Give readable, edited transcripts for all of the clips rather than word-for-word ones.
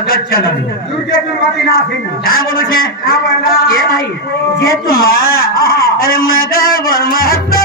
জগৎ জননী দুর্গে দুর্গতি না আসেনি হ্যাঁ বলেছে হ্যাঁ বললা এ ভাই যেহেতু মা আরে মা গাবর মাহাত্মা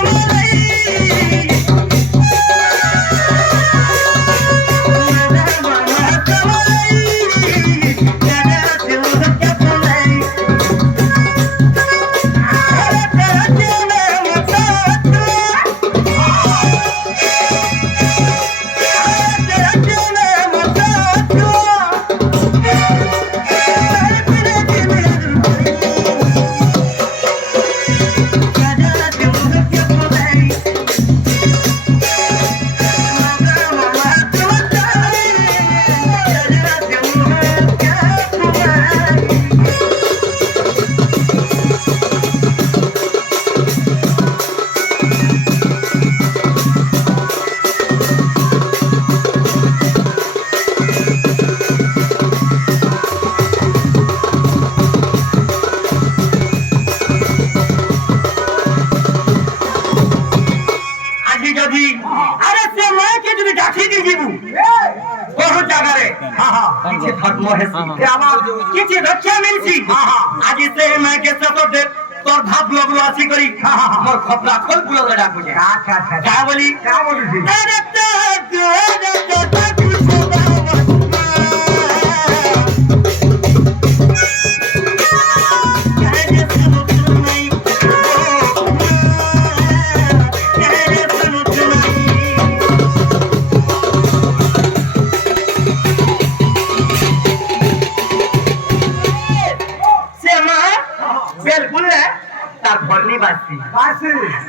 কিছু রক্ষা মিলছি আজ সে মাকে সততে তোর ভাব লগলো আসি করি মোর খপলা খোল পুরো ডাকু আচ্ছা আচ্ছা যা বলি কা বলছি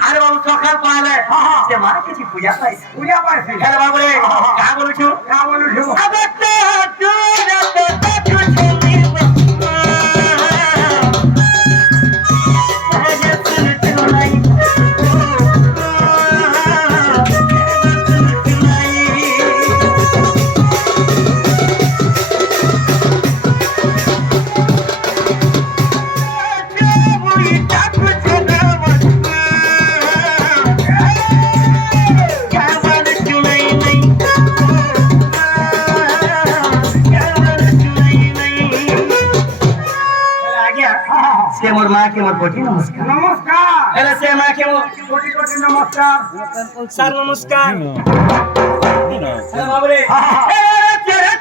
আরে বাবু সকাল পাইলে সে মা কিছু পূজা পাইছে পূজা পাইছি হ্যাঁ বাবু রে কা বলছো কা বলছো আবে তো से मोर माँ के मोर कोटि नमस्कार नमस्कार अरे से माँ के मोर कोटि कोटि नमस्कार सर नमस्कार अरे बाबू रे अरे तेरे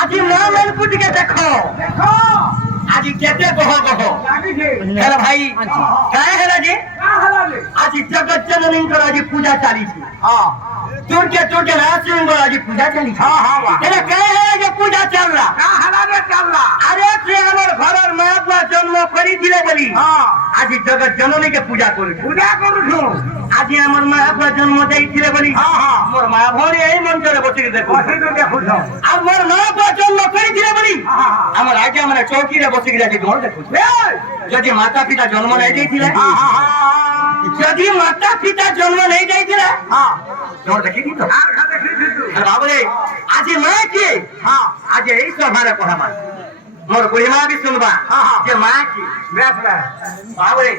আজি মা পুটিকে দেখো দেখো আজি কেতে কহ কহ হেলা ভাই কায় হেলা যে আজি জগৎ জননীঙ্কর আজি পূজা চালিছি হ্যাঁ तुरके तुरके राशिंग आज पूजा चली हां हां एला कहे है जे पूजा चल रहा का हलारे चल रहा अरे से हमर घरर मापा जन्म करी दिले बोली हां आज जगत जननी के पूजा करू छु आज हमर मापा जन्म देई दिले बोली हां हां मोर मा भौरी एई मन करे बसी के देखो बसी के देखो हमर मापा जन्म करी दिले बोली हां हमर आगे हमर चौकी रे बसी के जाके घर देखो যদি মাতা পিতা জন্ম নাই দেইছিলে যদি মাতা পিতা জন্ম নাই দেইছিলে हां जोर देखी दी तो अरे बाबू रे आज माँ की हाँ आज यही सभारे पढ़ाबा मोर बुढ़ी माँ भी सुनबा जे माँ की बाबू रे